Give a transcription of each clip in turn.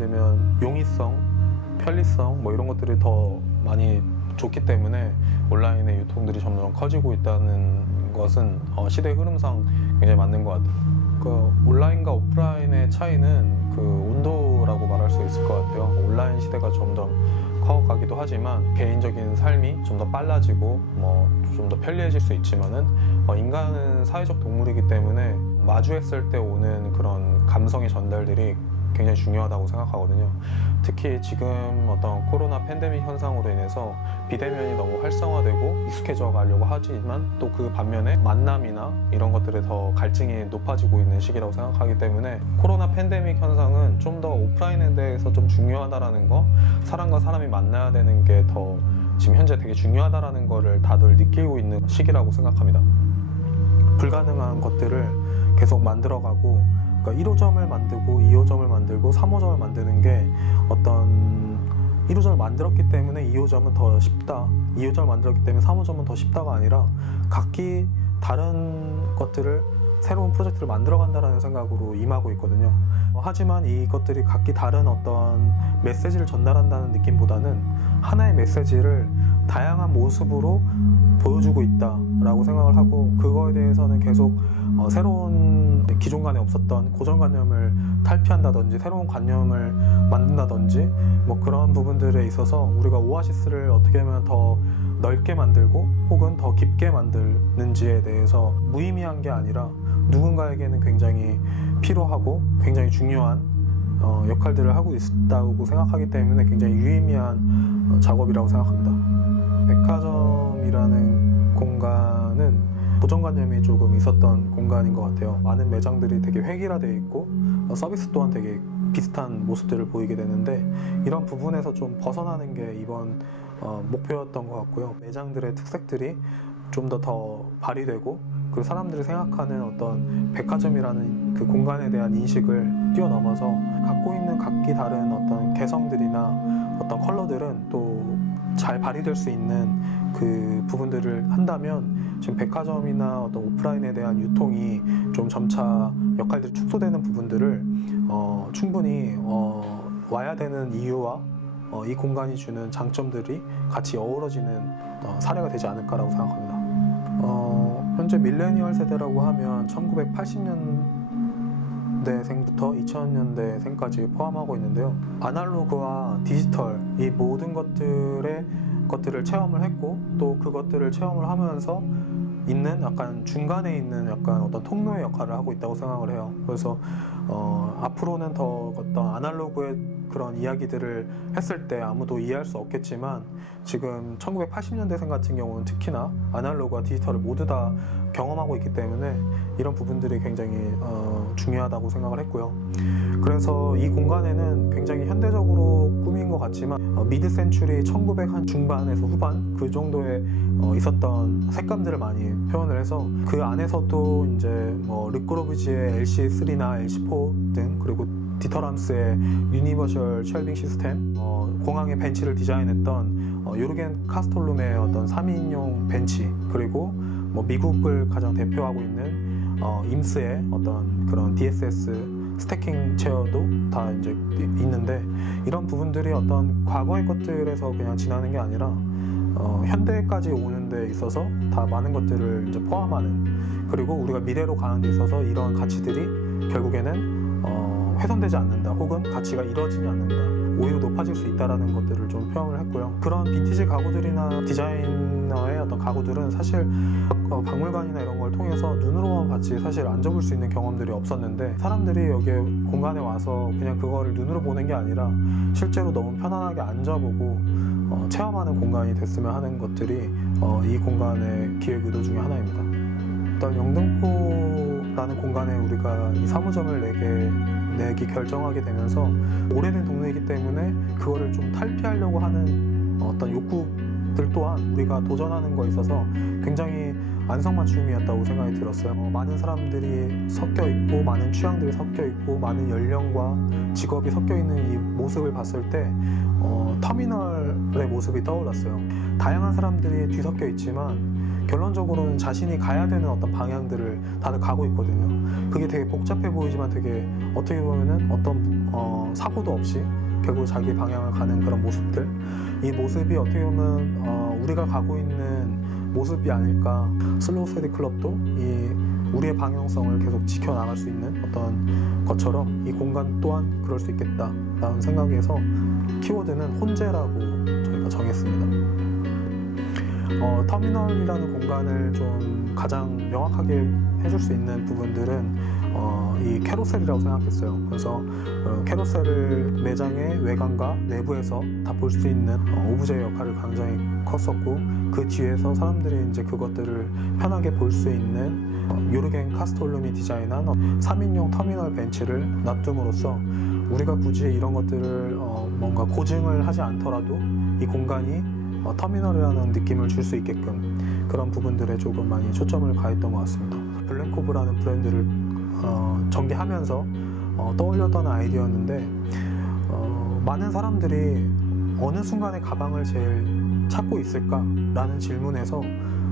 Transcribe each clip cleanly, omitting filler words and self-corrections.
들면 용이성, 편리성 뭐 이런 것들이 더 많이 좋기 때문에 온라인의 유통들이 점점 커지고 있다는 것은 시대의 흐름상 굉장히 맞는 것 같아요. 그 온라인과 오프라인의 차이는 그 온도라고 말할 수 있을 것 같아요. 온라인 시대가 점점 커가기도 하지만 개인적인 삶이 좀 더 빨라지고 뭐 좀 더 편리해질 수 있지만은 인간은 사회적 동물이기 때문에 마주했을 때 오는 그런 감성의 전달들이 굉장히 중요하다고 생각하거든요. 특히 지금 어떤 코로나 팬데믹 현상으로 인해서 비대면이 너무 활성화되고 익숙해져 가려고 하지만 또 그 반면에 만남이나 이런 것들에 더 갈증이 높아지고 있는 시기라고 생각하기 때문에 코로나 팬데믹 현상은 좀 더 오프라인에 대해서 좀 중요하다라는 거, 사람과 사람이 만나야 되는 게 더 지금 현재 되게 중요하다라는 거를 다들 느끼고 있는 시기라고 생각합니다. 불가능한 것들을 계속 만들어가고, 그러니까 1호점을 만들고 2호점을 만들고 3호점을 만드는 게 어떤 1호점을 만들었기 때문에 2호점은 더 쉽다, 2호점을 만들었기 때문에 3호점은 더 쉽다가 아니라 각기 다른 것들을 새로운 프로젝트를 만들어간다는 생각으로 임하고 있거든요. 하지만 이것들이 각기 다른 어떤 메시지를 전달한다는 느낌보다는 하나의 메시지를 다양한 모습으로 보여주고 있다라고 생각을 하고, 그거에 대해서는 계속 새로운 기존관에 없었던 고정관념을 탈피한다든지 새로운 관념을 만든다든지 뭐 그런 부분들에 있어서 우리가 오아시스를 어떻게 하면 더 넓게 만들고 혹은 더 깊게 만드는지에 대해서 무의미한 게 아니라 누군가에게는 굉장히 필요하고 굉장히 중요한 역할들을 하고 있다고 생각하기 때문에 굉장히 유의미한 작업이라고 생각합니다. 백화점이라는 공간은 고정관념이 조금 있었던 공간인 것 같아요. 많은 매장들이 되게 획일화되어 있고 서비스 또한 되게 비슷한 모습들을 보이게 되는데, 이런 부분에서 좀 벗어나는 게 이번 목표였던 것 같고요. 매장들의 특색들이 좀 더 발휘되고, 그리고 사람들이 생각하는 어떤 백화점이라는 그 공간에 대한 인식을 뛰어넘어서 갖고 있는 각기 다른 어떤 개성들이나 어떤 컬러들은 또 잘 발휘될 수 있는 그 부분들을 한다면 지금 백화점이나 어떤 오프라인에 대한 유통이 좀 점차 역할들이 축소되는 부분들을 충분히 와야 되는 이유와 이 공간이 주는 장점들이 같이 어우러지는 사례가 되지 않을까라고 생각합니다. 현재 밀레니얼 세대라고 하면 1980년대생부터 2000년대생까지 포함하고 있는데요. 아날로그와 디지털 이 모든 것들을 체험을 했고, 또 그것들을 체험을 하면서 있는 약간 중간에 있는 약간 어떤 통로의 역할을 하고 있다고 생각을 해요. 그래서 앞으로는 더 어떤 아날로그의 그런 이야기들을 했을 때 아무도 이해할 수 없겠지만, 지금 1980년대생 같은 경우는 특히나 아날로그와 디지털을 모두 다 경험하고 있기 때문에 이런 부분들이 굉장히 중요하다고 생각을 했고요. 그래서 이 공간에는 굉장히 현대적으로 꾸민 것 같지만 미드 센추리 1900 한 중반에서 후반 그 정도에 있었던 색감들을 많이 표현을 해서, 그 안에서도 이제 뭐 르꼬르부지의 LC3나 LC4 등, 그리고 디터람스의 유니버셜 쉘빙 시스템, 공항의 벤치를 디자인했던 요르겐 카스톨룸의 어떤 3인용 벤치, 그리고 뭐 미국을 가장 대표하고 있는 임스의 어떤 그런 DSS 스태킹 체어도 다 이제 있는데, 이런 부분들이 어떤 과거의 것들에서 그냥 지나는 게 아니라 현대까지 오는 데 있어서 다 많은 것들을 이제 포함하는, 그리고 우리가 미래로 가는 데 있어서 이런 가치들이 결국에는 훼손되지 않는다, 혹은 가치가 이뤄지지 않는다, 오히려 높아질 수 있다라는 것들을 좀 표현을 했고요. 그런 빈티지 가구들이나 디자이너의 어떤 가구들은 사실 박물관이나 이런 걸 통해서 눈으로만 봤지 사실 앉아볼 수 있는 경험들이 없었는데, 사람들이 여기 공간에 와서 그냥 그거를 눈으로 보는 게 아니라 실제로 너무 편안하게 앉아보고 체험하는 공간이 됐으면 하는 것들이 이 공간의 기획 의도 중에 하나입니다. 일단 영등포라는 공간에 우리가 이 사무점을 내기 결정하게 되면서 오래된 동네이기 때문에 그거를 좀 탈피하려고 하는 어떤 욕구들 또한 우리가 도전하는 거에 있어서 굉장히 안성맞춤이었다고 생각이 들었어요. 많은 사람들이 섞여 있고, 많은 취향들이 섞여 있고, 많은 연령과 직업이 섞여 있는 이 모습을 봤을 때 터미널의 모습이 떠올랐어요. 다양한 사람들이 뒤섞여 있지만 결론적으로는 자신이 가야 되는 어떤 방향들을 다들 가고 있거든요. 그게 되게 복잡해 보이지만 되게 어떻게 보면은 어떤 사고도 없이 결국 자기 방향을 가는 그런 모습들, 이 모습이 어떻게 보면 우리가 가고 있는 모습이 아닐까. 슬로우 스테디 클럽도 이 우리의 방향성을 계속 지켜나갈 수 있는 어떤 것처럼 이 공간 또한 그럴 수 있겠다라는 생각에서 키워드는 혼재라고 저희가 정했습니다. 터미널이라는 공간을 좀 가장 명확하게 해줄 수 있는 부분들은 이 캐로셀이라고 생각했어요. 그래서 캐로셀을 매장의 외관과 내부에서 다 볼 수 있는 오브제 역할을 굉장히 컸었고, 그 뒤에서 사람들이 이제 그것들을 편하게 볼 수 있는 요르겐 카스톨룸이 디자인한 3인용 터미널 벤치를 놔둠으로써 우리가 굳이 이런 것들을 뭔가 고증을 하지 않더라도 이 공간이 터미널이라는 느낌을 줄 수 있게끔 그런 부분들에 조금 많이 초점을 가했던 것 같습니다. 블랭코브라는 브랜드를 전개하면서 떠올렸던 아이디어였는데, 많은 사람들이 어느 순간에 가방을 제일 찾고 있을까라는 질문에서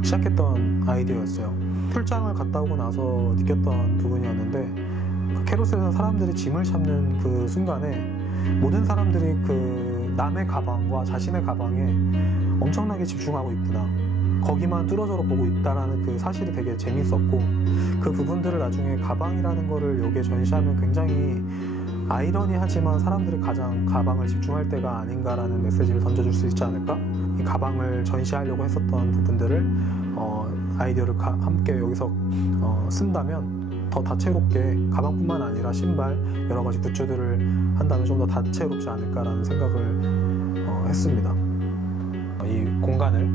시작했던 아이디어였어요. 출장을 갔다 오고 나서 느꼈던 부분이었는데, 그 캐로셀에서 사람들이 짐을 찾는 그 순간에 모든 사람들이 그 남의 가방과 자신의 가방에 엄청나게 집중하고 있구나, 거기만 뚫어져라 보고 있다라는 그 사실이 되게 재밌었고, 그 부분들을 나중에 가방이라는 거를 여기에 전시하면 굉장히 아이러니하지만 사람들이 가장 가방을 집중할 때가 아닌가라는 메시지를 던져줄 수 있지 않을까? 이 가방을 전시하려고 했었던 부분들을 아이디어를 함께 여기서 쓴다면 더 다채롭게 가방뿐만 아니라 신발, 여러 가지 굿즈들을 한다면 좀 더 다채롭지 않을까라는 생각을 했습니다. 이 공간을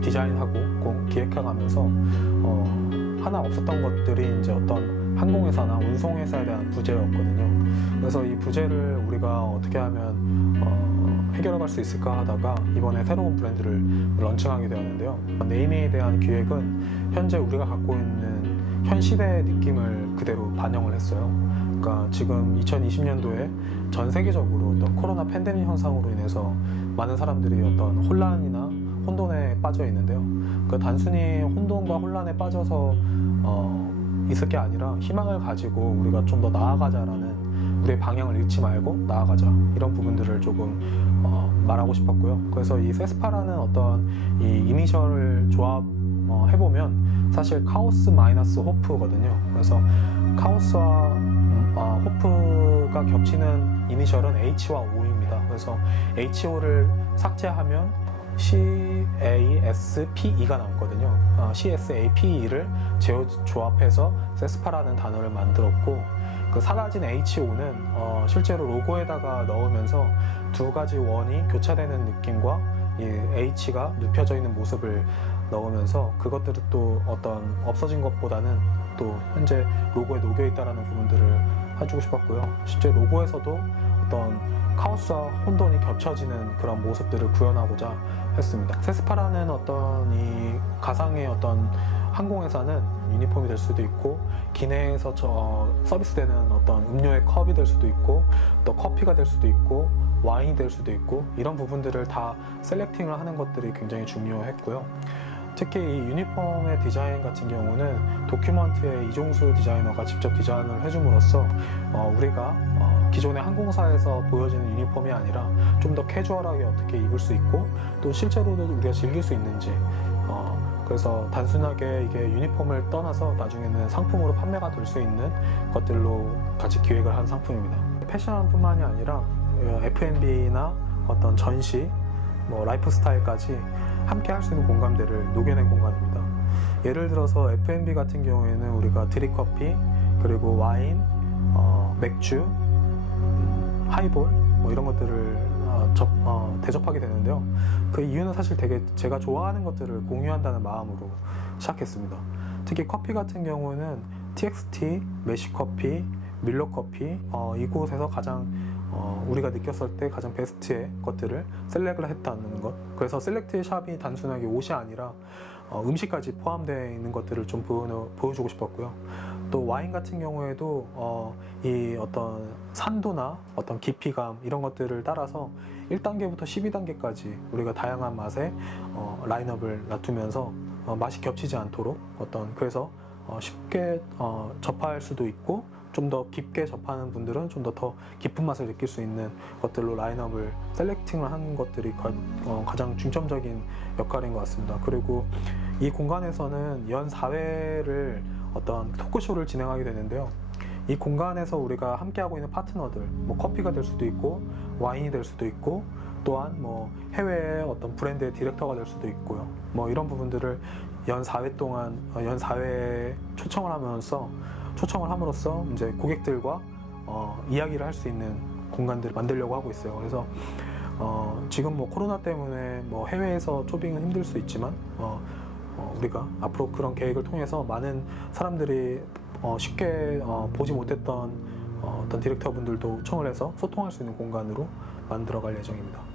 디자인하고 기획해가면서 하나 없었던 것들이 이제 어떤 항공회사나 운송회사에 대한 부재였거든요. 그래서 이 부재를 우리가 어떻게 하면 해결해갈 수 있을까 하다가 이번에 새로운 브랜드를 런칭하게 되었는데요. 네이밍에 대한 기획은 현재 우리가 갖고 있는 현 시대의 느낌을 그대로 반영을 했어요. 그러니까 지금 2020년도에 전 세계적으로 어떤 코로나 팬데믹 현상으로 인해서 많은 사람들이 어떤 혼란이나 혼돈에 빠져 있는데요. 그 단순히 혼돈과 혼란에 빠져서 있을 게 아니라 희망을 가지고 우리가 좀 더 나아가자라는, 우리의 방향을 잃지 말고 나아가자, 이런 부분들을 조금 말하고 싶었고요. 그래서 이 세스파라는 어떤 이 이니셜을 조합해보면 사실 카오스 마이너스 호프거든요. 그래서 카오스와 호프가 겹치는 이니셜은 H와 O입니다. 그래서 HO를 삭제하면 CASPE가 나왔거든요. CSAPE를 재조합해서 세스파라는 단어를 만들었고, 그 사라진 HO는 실제로 로고에다가 넣으면서 두 가지 원이 교차되는 느낌과 이 H가 눕혀져 있는 모습을 넣으면서 그것들을 또 어떤 없어진 것보다는 또 현재 로고에 녹여 있다라는 부분들을 해주고 싶었고요. 실제 로고에서도 어떤 카오스와 혼돈이 겹쳐지는 그런 모습들을 구현하고자 했습니다. 세스파라는 어떤 이 가상의 어떤 항공회사는 유니폼이 될 수도 있고, 기내에서 서비스되는 어떤 음료의 컵이 될 수도 있고, 또 커피가 될 수도 있고, 와인이 될 수도 있고, 이런 부분들을 다 셀렉팅을 하는 것들이 굉장히 중요했고요. 특히 이 유니폼의 디자인 같은 경우는 도큐먼트의 이종수 디자이너가 직접 디자인을 해줌으로써 우리가 기존의 항공사에서 보여지는 유니폼이 아니라 좀 더 캐주얼하게 어떻게 입을 수 있고, 또 실제로도 우리가 즐길 수 있는지, 그래서 단순하게 이게 유니폼을 떠나서 나중에는 상품으로 판매가 될 수 있는 것들로 같이 기획을 한 상품입니다. 패션뿐만이 아니라 F&B나 어떤 전시, 라이프 스타일까지 함께 할 수 있는 공간들을 녹여낸 공간입니다. 예를 들어서 F&B 같은 경우에는 우리가 드립커피, 그리고 와인, 맥주, 하이볼 이런 것들을 대접하게 되는데요. 그 이유는 사실 되게 제가 좋아하는 것들을 공유한다는 마음으로 시작했습니다. 특히 커피 같은 경우는 TXT, 메시커피, 밀러커피, 이곳에서 가장 우리가 느꼈을 때 가장 베스트의 것들을 셀렉을 했다는 것. 그래서 셀렉트 샵이 단순하게 옷이 아니라 음식까지 포함되어 있는 것들을 좀 보여주고 싶었고요. 또 와인 같은 경우에도 이 어떤 산도나 어떤 깊이감 이런 것들을 따라서 1단계부터 12단계까지 우리가 다양한 맛의 라인업을 놔두면서 맛이 겹치지 않도록 그래서 쉽게 접할 수도 있고 좀 더 깊게 접하는 분들은 좀 더 깊은 맛을 느낄 수 있는 것들로 라인업을 셀렉팅을 하는 것들이 가장 중점적인 역할인 것 같습니다. 그리고 이 공간에서는 연 4회를 어떤 토크쇼를 진행하게 되는데요. 이 공간에서 우리가 함께하고 있는 파트너들, 뭐 커피가 될 수도 있고 와인이 될 수도 있고 또한 뭐 해외의 어떤 브랜드의 디렉터가 될 수도 있고요. 뭐 이런 부분들을 연 4회 동안 연 4회에 초청을 함으로써 이제 고객들과 이야기를 할 수 있는 공간들을 만들려고 하고 있어요. 그래서 지금 뭐 코로나 때문에 뭐 해외에서 초빙은 힘들 수 있지만 우리가 앞으로 그런 계획을 통해서 많은 사람들이 쉽게 보지 못했던 어떤 디렉터분들도 초청을 해서 소통할 수 있는 공간으로 만들어갈 예정입니다.